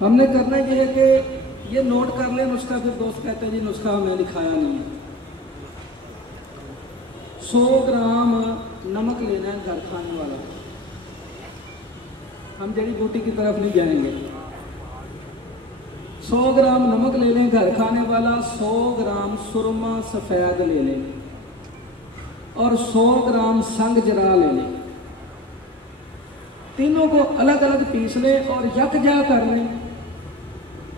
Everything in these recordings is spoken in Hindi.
हमने करना ये है कि ये नोट कर ले नुस्खा, फिर दोस्त कहते हैं जी नुस्खा हमें लिखाया नहीं है। 100 ग्राम नमक लेना है घर खाने वाला, हम जड़ी बूटी की तरफ नहीं जाएंगे। 100 ग्राम नमक ले लें घर खाने वाला, 100 ग्राम सुरमा सफ़ेद ले लें और 100 ग्राम संग जरा ले लें। तीनों को अलग अलग पीस लें और यकजा कर लें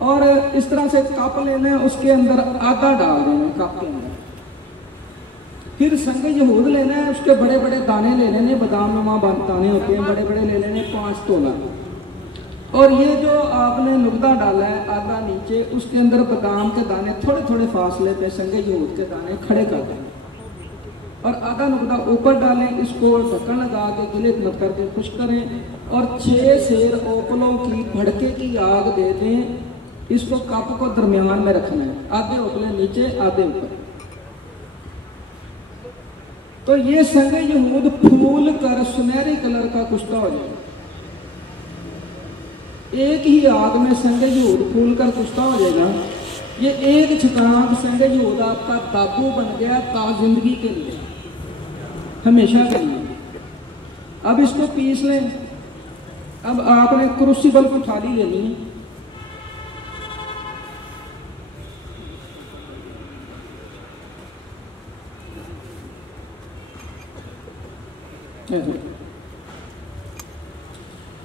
और इस तरह से कप लेना है, उसके अंदर आधा डाल देना कप के अंदर। फिर संग यहूद लेना है, उसके बड़े बड़े दाने ले लेने, बादाम नुमा दाने होते हैं, बड़े बड़े ले लेने 5 तोला। और ये जो आपने नुकदा डाला है आधा नीचे, उसके अंदर बादाम के दाने थोड़े थोड़े फासले पे संग यहूद के दाने खड़े कर दें और आधा नुकदा ऊपर डालें। इसको ढक्कन लगा के गिले मत करके खुश करें और 6 सेर ओपलों की भड़के की आग दे दें। इसको कप को दरमियान में रखना है, आधे ओपले नीचे आधे ऊपर। तो ये संग यहूद फूल कर सुनहरे कलर का कुश्ता हो जाएगा। एक ही आग में संग यहूद फूल कर कुश्ता हो जाएगा। ये एक छटाक संग यहूद आपका ताबू बन गया जिंदगी के लिए, हमेशा के लिए। अब इसको पीस लें। अब आपने क्रूसिबल की थाली लेनी है,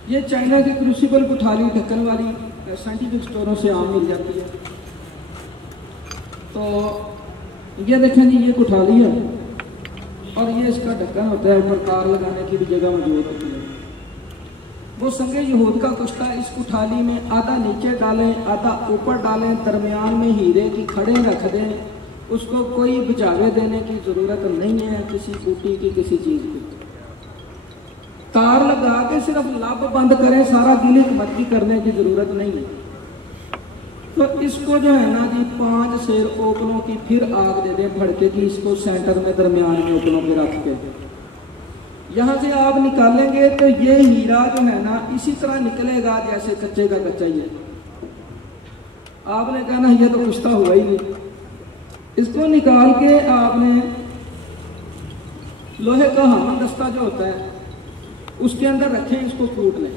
ये चाइना की क्रूसिबल की थाली ढक्कन वाली साइंटिफिक स्टोरों से आम मिल जाती है। तो ये देखें जी, ये कुठाली है और ये इसका ढक्कन होता है, ऊपर तार लगाने की भी जगह मौजूद होती है। वो संगे यहूद का कुश्ता इस कुठाली में आधा नीचे डालें आधा ऊपर डालें, दरमियान में हीरे की खड़े रख दें। उसको कोई बुझावे देने की ज़रूरत नहीं है, किसी बूटी की किसी चीज़ की। तार लगा के सिर्फ लब बंद करें, सारा गिलिक मत्ती करने की ज़रूरत नहीं है। तो इसको जो है ना जी 5 सेर ओपलों की फिर आग दे दें भड़के की। इसको सेंटर में दरमियान में ओपलों के रख के यहाँ से आप निकालेंगे तो ये हीरा जो है ना इसी तरह निकलेगा जैसे कच्चे का कच्चा ही है। आपने कहा ना ये तो कुश्ता हुआ ही नहीं। इसको निकाल के आपने लोहे का हामन दस्ता जो होता है उसके अंदर रखें, इसको कूट लें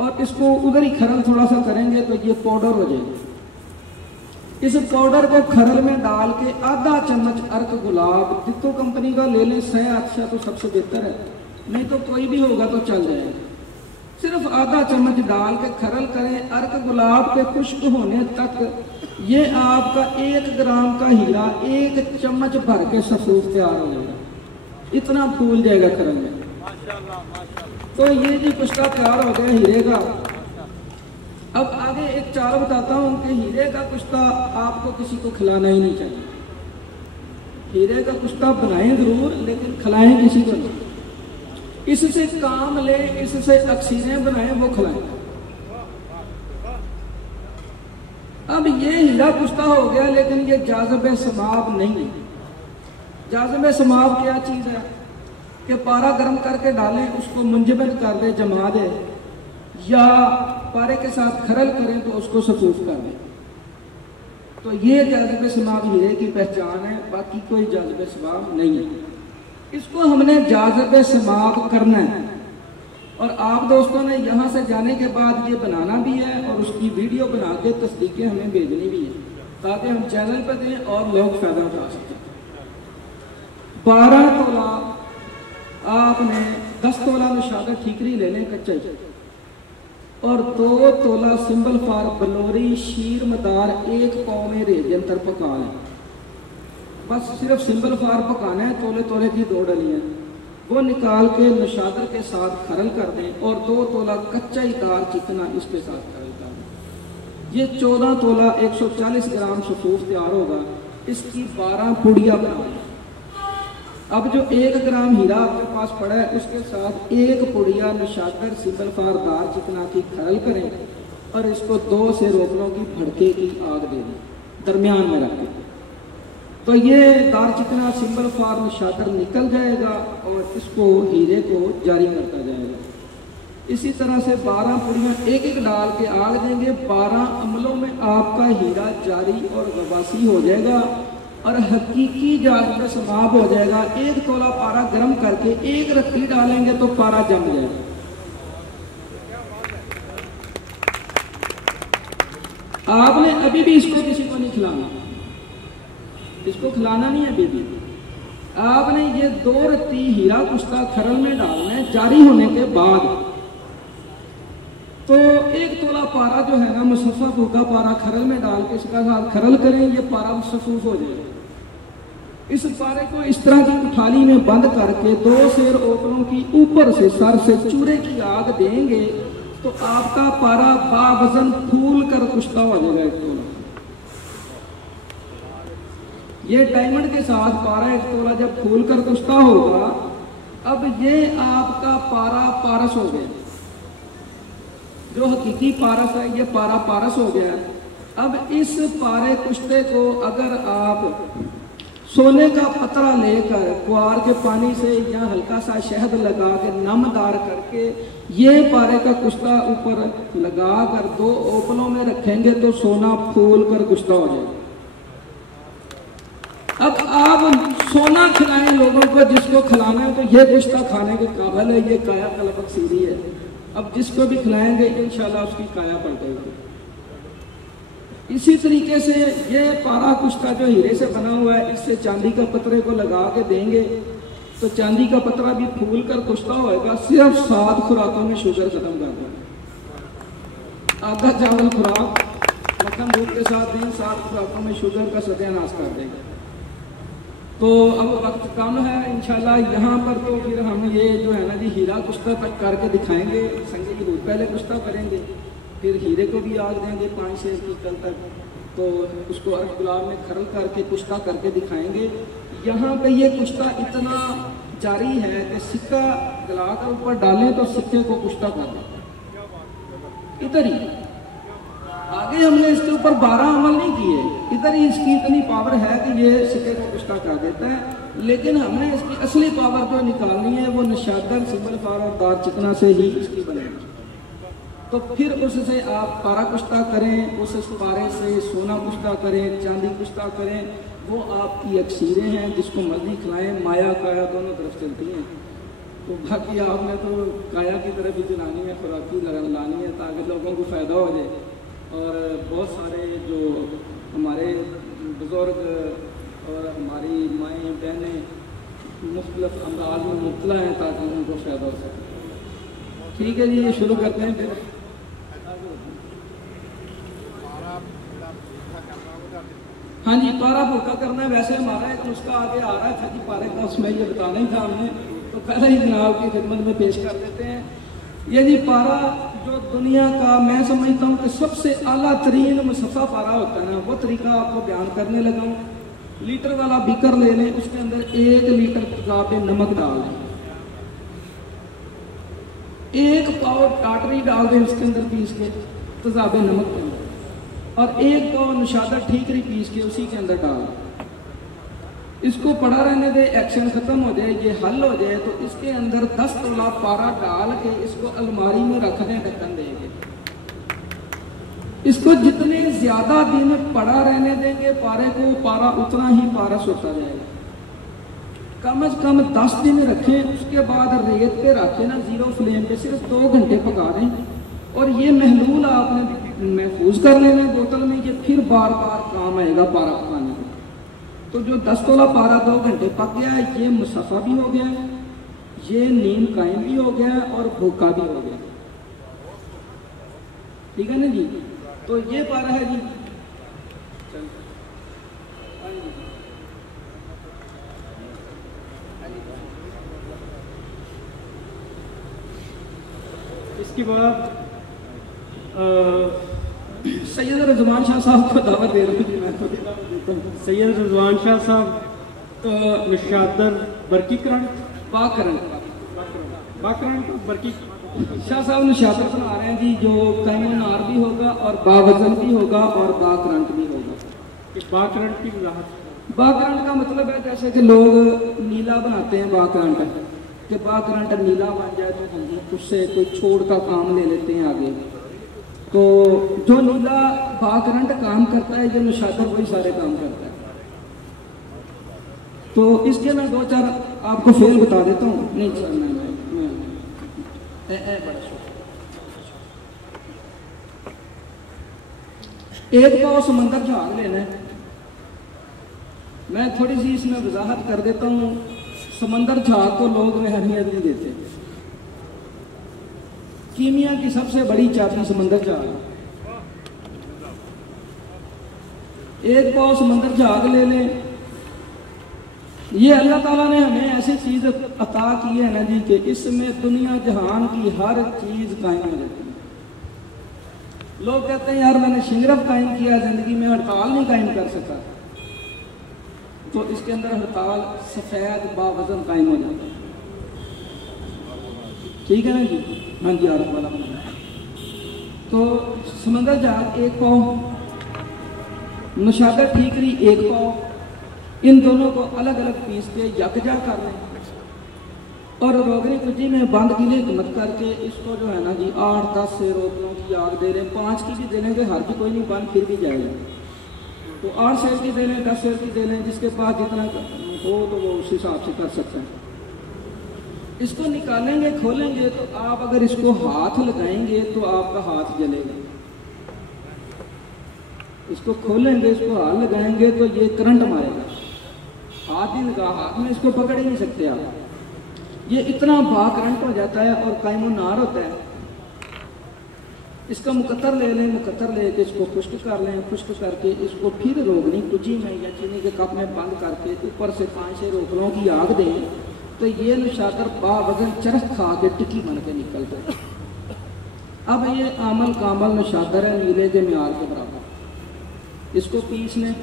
और इसको उधर ही खरल थोड़ा सा करेंगे तो ये पाउडर हो जाएगा। इस पाउडर को खरल में डाल के आधा चम्मच अर्क गुलाब, जितो कंपनी का ले लें, 100 अच्छा तो सबसे बेहतर है, नहीं तो कोई भी होगा तो चल जाएगा। सिर्फ आधा चम्मच डाल के खरल करें। अर्क गुलाब के खुश्क होने तक ये आपका 1 ग्राम का हीरा 1 चम्मच भर के सफूफ तैयार हो जाएगा। इतना फूल जाएगा खरल में। तो ये जी कुश्ता तैयार हो गया हीरे का। अब आगे एक चाल बताता हूँ कि हीरे का कुश्ता आपको किसी को खिलाना ही नहीं चाहिए। हीरे का कुश्ता बनाएं जरूर, लेकिन खिलाएं किसी को नहीं। इससे काम ले, इससे अक्सीरें बनाएं, वो खिलाएं। अब ये हीरा कुश्ता हो गया, लेकिन ये जाज़िब समाब नहीं है। जाज़िब समाब क्या चीज़ है कि पारा गर्म करके डालें, उसको मुंजमद कर दे, जमा दे, या पारे के साथ खरल करें तो उसको सफूफ कर दें। तो ये जाज़िब समाब हीरे की पहचान है, बाकी कोई जाज़िब समाब नहीं है। इसको हमने जाज़िब समाब करना है। और आप दोस्तों ने यहाँ से जाने के बाद ये बनाना भी है और उसकी वीडियो बना के तस्दीकें हमें भेजनी भी है, ताकि हम चैनल पर दें और लोग फायदा उठा सकें। 12 तोला आपने 10 तोला निशादा ठीकरी ले लें कच्चा और 2 तोला सिंबल फार बलोरी शीर मदार 1 पाव में रेजन तर पका लें। बस सिर्फ सिंबल फार पकाना है, तोले तोले की 2 डलियाँ वो निकाल के निशादर के साथ खरल कर दें और 2 तोला कच्चा ही दार चिकना इसके साथ खरल कर दें। ये 14 तोला 140 ग्राम सफूफ तैयार होगा। इसकी 12 पुड़िया बना लें। अब जो 1 ग्राम हीरा आपके पास पड़ा है उसके साथ 1 पुड़िया निशादर सिंबल फार दार चिकना की खरल करें और इसको 2 से रोकलों की भड़के की आग दे दें, दरमियान में रखें। तो ये दार चिकना सिंबल फार निशादर निकल जाएगा और इसको हीरे को जारी करता जाएगा। इसी तरह से 12 पुड़ियाँ एक एक डाल के आग देंगे। 12 अमलों में आपका हीरा जारी और गवासी हो जाएगा और हकीकी जाग में समाप्त हो जाएगा। 1 तोला पारा गर्म करके 1 रत्ती डालेंगे तो पारा जम जाएगा। आपने अभी भी इसको किसी को नहीं खिलाना, इसको खिलाना नहीं है अभी भी। आपने ये 2 रत्ती हीरा कुश्ता खरल में डालना है जारी होने के बाद। तो 1 तोला पारा जो है ना मुसफ़ा फूका पारा खरल में डाल के इसका साथ खरल करें, ये पारा सफूफ हो जाएगा। इस पारे को इस तरह की थाली में बंद करके 2 सेर ओपनों की ऊपर से सर से चूरे की आग देंगे तो आपका पारा बावजन फूल कर कुश्ता हो जाएगा 1 तोला। ये डायमंड के साथ पारा 1 तोला जब फूल कर कुश्ता होगा, अब ये आपका पारा पारस हो गया। जो हकीकी पारस है ये पारा पारस हो गया। अब इस पारे कुश्ते को अगर आप सोने का पतरा लेकर कुआर के पानी से या हल्का सा शहद लगा के नमदार करके ये पारे का कुश्ता ऊपर लगा कर 2 ओपनों में रखेंगे तो सोना फूल कर कुश्ता हो जाएगा। अब आप सोना खिलाएं लोगों को, जिसको खिलाना है तो ये कुश्ता खाने के काबिल है, ये काया कल्बक सीधी है। अब जिसको भी खिलाएंगे इंशाल्लाह उसकी काया पड़ जाएगी। इसी तरीके से ये पारा कुश्ता जो हीरे से बना हुआ है, इससे चांदी का पतरे को लगा के देंगे तो चांदी का पतरा भी फूल कर कुश्ता होएगा। सिर्फ 7 खुराकों में शुगर खत्म कर देगा। आधा चावल खुराक मक्खन दूध के साथ दें, 7 खुराकों में शुगर का सत्यानाश कर देगा। तो अब वक्त कम है, इंशाल्लाह यहाँ पर तो फिर हम ये जो है ना जी हीरा कुश्ता तक करके दिखाएंगे। संगे की दूध पहले कुश्ता करेंगे, फिर हीरे को भी आग देंगे 5 से 21 कल तक। तो उसको अर्क गुलाब में खरल करके कुश्ता करके दिखाएंगे। यहाँ पे ये कुश्ता इतना जारी है कि सिक्का गला कर ऊपर डालें तो सिक्के को कुश्ता कर दें। इधर ही आगे हमने इसके ऊपर 12 अमल नहीं किए, इधर ही इसकी इतनी पावर है कि ये सिक्के को कुश्ता कर देता है। लेकिन हमने इसकी असली पावर जो निकालनी है वो निशादर सिंबल पार और दार चिकना से ही इसकी बनेगी। तो फिर उससे आप पारा कुश्ता करें, उस पारे से सोना कुश्ता करें, चांदी कुश्ता करें, वो आपकी अक्सीरें हैं। जिसको मर्जी खिलाएं, माया काया दोनों तरफ चलती हैं। तो बाकी आपने तो काया की तरफ ही चलानी है, खुराकी लानी है ताकि लोगों को फ़ायदा हो जाए। और बहुत सारे जो हमारे बुज़ुर्ग और हमारी माएँ बहनें मुख्तलिफ अंदाज में मुब्तला हैं ताकि उनको फ़ायदा हो सके। ठीक है जी, ये शुरू करते हैं फिर। हाँ जी, पारा भूखा करना है। वैसे हमारा एक नुस्खा आगे आ रहा था कि पारे का, उसमें ये बताना ही था हमने, तो पहले ही जनाब की खिदमत में पेश कर देते हैं। ये जी पारा जो दुनिया का मैं समझता हूँ कि सबसे आला तरीन मुसफ़ा पारा होता है ना, वो तरीका आपको बयान करने लगा हूँ। लीटर वाला बीकर ले लें, उसके अंदर 1 लीटर तेज़ाब नमक डाल दें, 1 पाव टाटरी डाल दें उसके अंदर पीस के तेज़ाब नमक के अंदर, और 1 पाव निशादा ठीकरी पीस के उसी के अंदर डाल दें। इसको पड़ा रहने दे, एक्शन खत्म हो जाए, ये हल हो जाए तो इसके अंदर 10 तोला पारा डाल के इसको अलमारी में रख दें, ढक्कन देंगे। इसको जितने ज्यादा दिन पड़ा रहने देंगे पारे को, पारा उतना ही पारस होता जाएगा। कम से कम 10 दिन रखें, उसके बाद रेत पे रखें ना, 0 फ्लेम पे सिर्फ 2 घंटे पका दें। और ये महलूल आपने महफूज कर लेना बोतल में, ये फिर बार बार काम आएगा पारा पकाने में। तो जो 10 तोला पारा 2 घंटे पक गया, ये मुसफ़ा भी हो गया, ये नींद कायम भी हो गया और भूखा भी हो गया। ठीक है ना जी। तो ये पारा है जी। इसके बाद सैयद रिजवान शाह साहब को दावत दे रहा हूँ। मैं तो सैयद रिजवान शाह साहब निशादर बरकीकरण बाकरण बरकी शाह साहब निशादर बना रहे हैं जी, जो कैमनार भी होगा और बावजन भी होगा और बाकरंट भी होगा। बाकरंट की वजाहत। बाकरंट का मतलब है जैसे कि लोग नीला बनाते हैं बाकरंट, कि बा करंट नीला बन जाए तो हम उससे कोई छोड़ का काम ले लेते हैं आगे। तो जो नीला बा करंट काम करता है, जो निशादर वही सारे काम करता है। तो इसके मैं 2-4 आपको फेल बता देता हूँ। नहीं सर, मैं बड़ा एक पाव समंदर झाग लेना है। मैं थोड़ी सी इसमें वजाहत कर देता हूँ। समंदर झाग को लोग अहमियत नहीं देते। कीमिया की सबसे बड़ी चाबी समंदर झाग। एक पाव समंदर झाग ले लें। ये अल्लाह ताला ने हमें ऐसी चीज अता की है ना जी कि इसमें दुनिया जहान की हर चीज कायम हो जाती है। लोग कहते हैं यार मैंने शिंगरफ कायम किया, जिंदगी में हड़ताल नहीं कायम कर सका। तो इसके अंदर हड़ताल सफेद बावजन कायम हो जाता है। ठीक है ना जी? हाँ जी, आरफ वाला। तो समंदर जहाज 1 पाव, नशादर ठीकरी 1 पाव, इन दोनों को अलग अलग पीस के यकजा कर लें और रोगनी कुजी में बंद की हिकमत करके इसको जो है ना जी 8-10 से रोटियों की आग दे लें। 5 की भी दे लेंगे, हर की कोई नहीं, बंद फिर भी जाएगा। तो 8 शेर की दे लें, 10 शेर की दे लें, जिसके पास जितना हो तो वो उस हिसाब से कर सकते हैं। इसको निकालेंगे, खोलेंगे तो आप अगर इसको हाथ लगाएंगे तो आपका हाथ जलेगा। इसको खोलेंगे, इसको हाथ लगाएंगे तो ये करंट मारेगा। हाथ ही लगा, हाथ में इसको पकड़ ही नहीं सकते आप। ये इतना बा करंट हो जाता है और कायमो नार होता है। इसका मुकत्तर ले लें, मुकत्तर लेके इसको खुश्क कर लें। खुश्क करके इसको फिर रोगनी कुजी में या चीनी के कप में बंद करके ऊपर से 5-6 रोकलों की आग दें तो ये नशातर बावजन चरख खा के टिक्की बन के निकल जाए। अब ये आमल कामल नशातर है नीले के म्यार के बराबर। इसको पीस लें,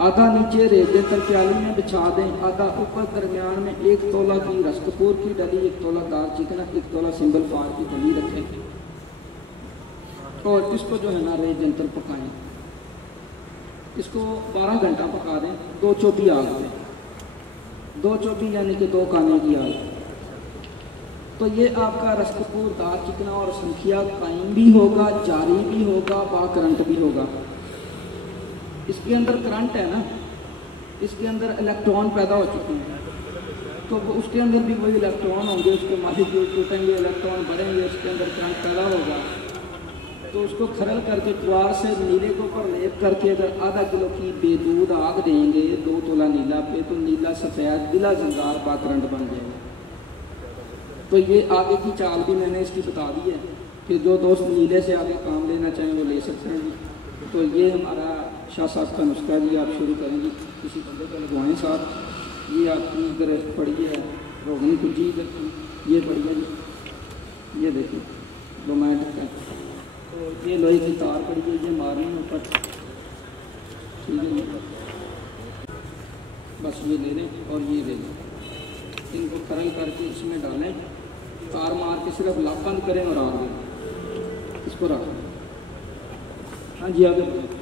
आधा नीचे रेते तर प्याली में बिछा दें, आधा ऊपर, दरमियान में 1 तोला की रसकपूर की डली, 1 तोला दालचीनी, 1 तोला सिंबल फार की डली रखें और इसको जो है ना रे जंतर पकाएं। इसको 12 घंटा पका दें। 2 चौबी आग दें, 2 चौबी यानी कि 2 खाने की आग। तो ये आपका रसकपूर, दालचीनी और संखिया कायम भी होगा, जारी भी होगा, बा करंट भी होगा। इसके अंदर करंट है ना, इसके अंदर इलेक्ट्रॉन पैदा हो चुके हैं। तो उसके अंदर भी वही इलेक्ट्रॉन होंगे, उसके मॉलिक्यूल टूटेंगे, इलेक्ट्रॉन बढ़ेंगे, उसके अंदर करंट पैदा होगा। तो उसको खरल करके कुआर से नीले के ऊपर लेप करके अगर आधा किलो की बेदूध आग देंगे 2 तोला नीला पे, तो नीला सफ़ेद बिला जंगार बा करंट बन जाएगा। तो ये आगे की चाल भी मैंने इसकी बता दी है कि जो दोस्त नीले से आगे काम लेना चाहें वो ले सकते हैं जी। तो ये हमारा शाह साहब का नुस्खा जी, आप शुरू करेंगे, किसी बंदे को लगवाएँ साथ। ये आपकी इधर पड़ी है रोगनी कुजी, इधर ये पड़ी है जी, ये देखिए रोमांटिक है। तो ये लोहे की तार पड़ी है, ये मारनी है ऊपर। ठीक है जी, बस ये ले लें और ये ले लें। इनको खरल करके इसमें डालें, तार मार के सिर्फ लाभ बंद करें और आग दें। इसको रखें। हाँ जी, आगे बढ़ें।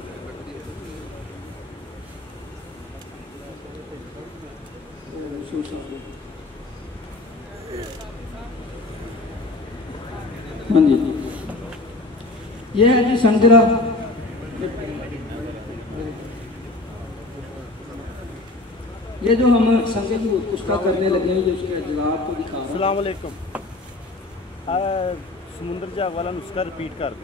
हाँ जी, ये है जी संजरा। ये जो हम संगे की उसका करने लगे हैं, जो उसके अजलात को दिखा रहा हूं। अस्सलाम वालेकुम। समुंदर झाग वाला नुस्खा रिपीट कर दो।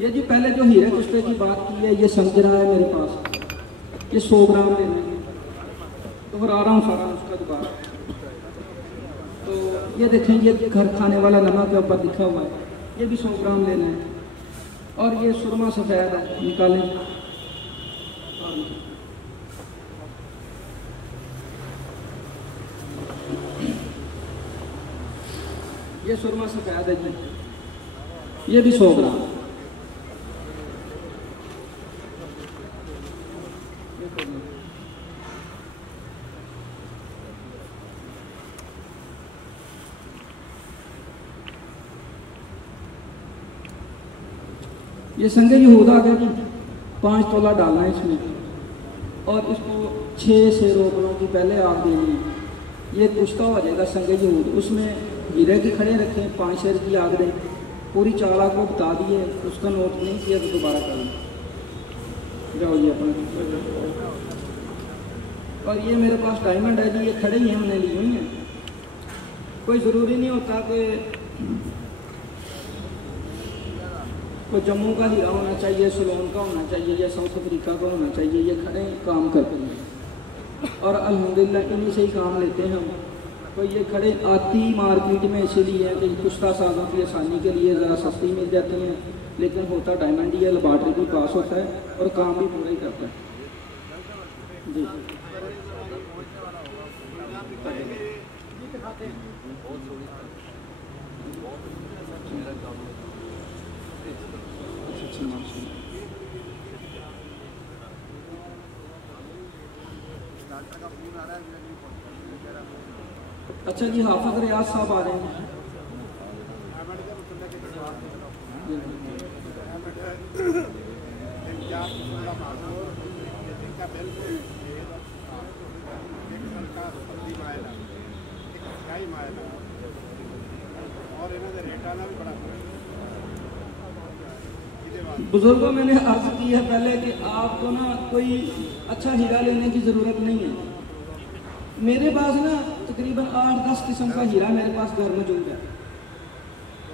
ये जी पहले जो हीरे कुश्ते की बात की है, ये संजरा है मेरे पास। ये 100 ग्राम लेने हैं। दोहरा रहा हूँ सारा नुस्खा दोबारा। तो ये देखें, ये घर खाने वाला नमक के ऊपर लिखा हुआ है, ये भी 100 ग्राम लेना है। और ये सुरमा सफ़ेद है, निकालें। ये सुरमा सफ़ेद है जी, ये भी 100 ग्राम। ये संगे यहूदा आ गया जी, 5 तोला डालना है इसमें और इसको 6 से रोपनों की पहले आग देनी, ये कुश्ता हो जाएगा संगे जहूद, उसमें हीरे के खड़े रखें, 5 शेर की आग दें, पूरी 4 लाख को बता दिए, उसका नोट नहीं किया तो दोबारा करें, जाओ ये अपना। और ये मेरे पास डायमंड है जी, ये खड़े ही हमने ली हुई हैं। कोई ज़रूरी नहीं होता कि कोई जम्मू का हीरा होना चाहिए, सलोन का होना चाहिए या साउथ अफ्रीका का होना चाहिए, ये खड़े काम करते हैं और अल्हम्दुलिल्लाह इन्हीं से ही काम लेते हैं हम। तो ये खड़े आती मार्केट में इसीलिए है कि कुश्ता साजों की आसानी के लिए ज़रा सस्ती मिल जाती हैं, लेकिन होता डायमंड ही है, लेबॉर्ट्री भी पास होता है और काम भी पूरा ही करता है जी। अच्छा जी, हाफिज रियाज साहब आ रहे हैं। बुजुर्गों, मैंने अर्ज की है पहले कि आपको ना कोई अच्छा हीरा लेने की ज़रूरत नहीं है। मेरे पास ना तकरीबन 8-10 किस्म का हीरा मेरे पास घर मौजूद है।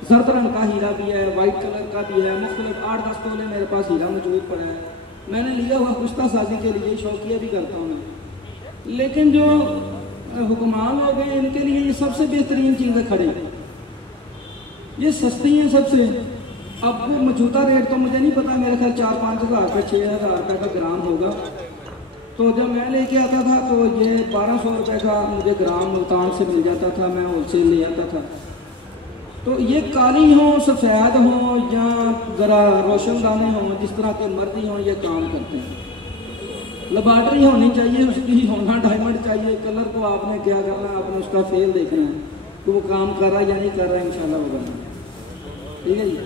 जर्द रंग का हीरा भी है, वाइट कलर का भी है, मुख्तलिफ 8-10 तोले मेरे पास हीरा मौजूद पड़ा है। मैंने लिया हुआ कुश्ता साजी के लिए, शौकिया भी करता हूँ मैं। लेकिन जो हुक्मान लोग हैं इनके लिए ये सबसे बेहतरीन चीज़ें खड़े, ये सस्ती हैं सबसे। अब मौजूदा रेट तो मुझे नहीं पता, मेरे ख्याल 4-5 हज़ार रुपये 6 हज़ार रुपये का ग्राम होगा। तो जब मैं लेके आता था तो ये 1200 रुपये का मुझे ग्राम मुल्तान से मिल जाता था, मैं होलसेल ले आता था। तो ये काली हो, सफ़ेद हो या ज़रा रोशन दाने हों, जिस तरह के मर्जी हों, ये काम करते हैं। लेबॉर्ट्री होनी चाहिए, उसकी होना डायमंड चाहिए। कलर को आपने क्या करना है, आपने उसका फेल देखना है कि वो काम कर रहा है या नहीं कर रहा है, इंशाल्लाह होगा। ठीक है जी।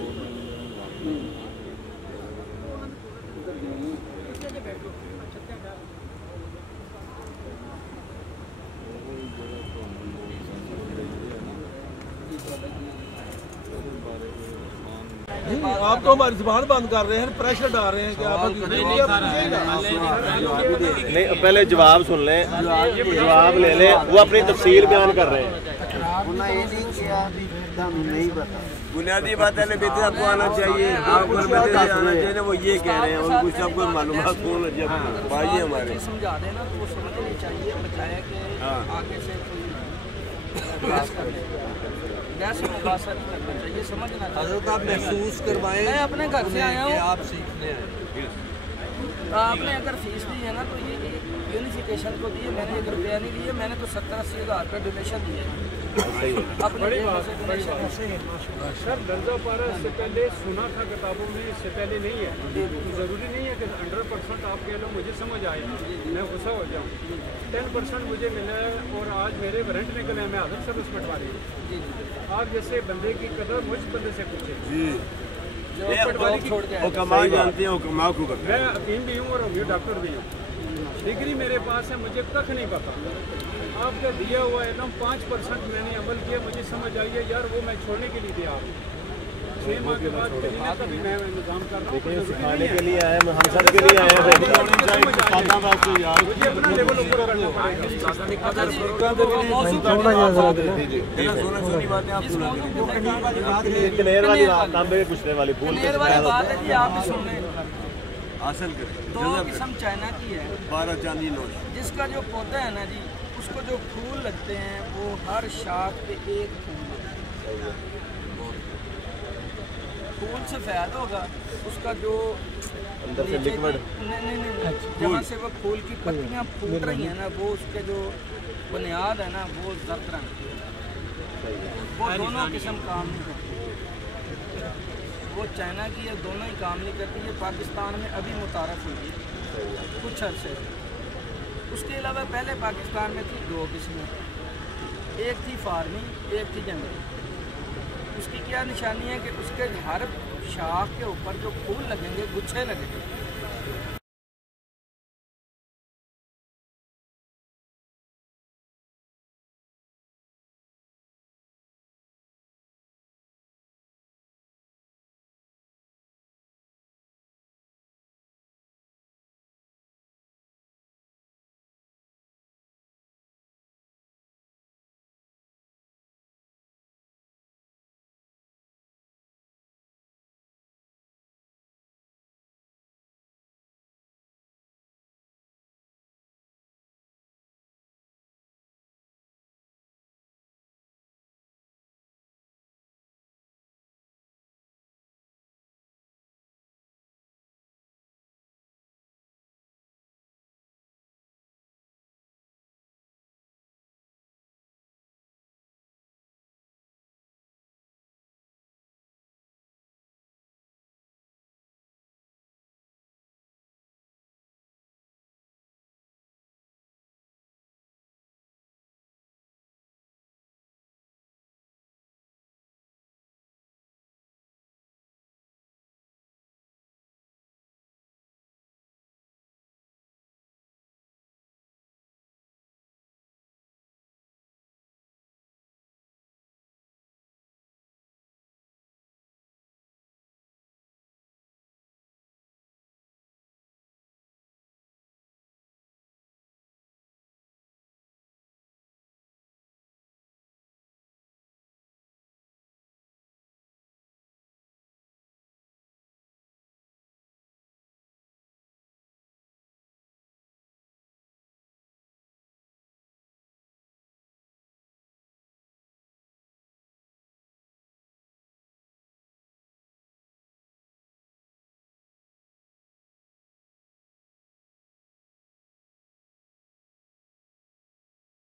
आप तो हमारी जुबान बंद कर रहे हैं, प्रेशर डाल रहे हैं कि आप नहीं, पहले जवाब सुन लें, जवाब ले लें। वो अपनी तफसील बयान कर रहे हैं। नहीं पता, बुनियादी बात है बेटे आपको आना चाहिए, आपको आना चाहिए, वो ये कह रहे हैं और कुछ आपको मालूमात होना चाहिए। भाई हमारे समझा देना तो वो समझनी चाहिए, बचाया कि आगे से गैस मुबासा नहीं करना चाहिए, समझना चाहिए। आप महसूस करवाएं, मैं अपने घर से आया हूँ, आप सीखने हैं। आपने अगर फीस दी है ना तो ये यूनिफिकेशन को दिए, मैंने 1 रुपया नहीं लिए, मैंने तो 70-80 हज़ार रुपये डोनेशन दिए। सर दर्जा पारा इससे पहले सुना था किताबों में, इससे पहले नहीं है। ज़रूरी नहीं है कि 100% आप कह लो मुझे समझ आया, मैं गुस्सा हो जाऊँ। 10% मुझे मिला है और आज मेरे वारंट निकले हैं, मैं आदर सर्विस पटवारी हूँ। आप जैसे बंदे की कदर मुझ बंदे से पूछे जी, पटवारी की कमाल जानते हैं, कमाल को करते हैं। मैं हकीम भी हूँ और होम्यो डॉक्टर भी हूँ। डिग्री मेरे पास है, मुझे कख नहीं पता। आपका दिया हुआ है ना 5% मैंने अमल किया, मुझे समझ आई है यार, वो मैं छोड़ने के लिए दिया आप 6 माह के बाद का भी मैं इंतजाम कर रहा हूँ। सिखाने के लिए आए, हम सब के लिए आए हैं। मुझे अपना लेवल ऊपर करना हासिल करें। 2 किस्म चाइना की है, 12 चांदी नोट। जिसका जो पौधा है ना जी, उसको जो फूल लगते हैं वो हर शाख पे 1 फूल सफ़ेद होगा, उसका जो अंदर से लिक्विड नहीं जहाँ से वो फूल की पत्तियाँ फूट रही हैं ना, वो उसके जो बुनियाद है ना वो जर्द रंग की है। वो दोनों किस्म काम नहीं करती, वो चाइना की है, दोनों ही काम नहीं करती। है पाकिस्तान में अभी मुतारफ़ हुई है कुछ अर्से। उसके अलावा पहले पाकिस्तान में थी 2 किस्में, एक थी फार्मी, एक थी जंगली। उसकी क्या निशानी है कि उसके हर शाख के ऊपर जो फूल लगेंगे, गुच्छे लगेंगे,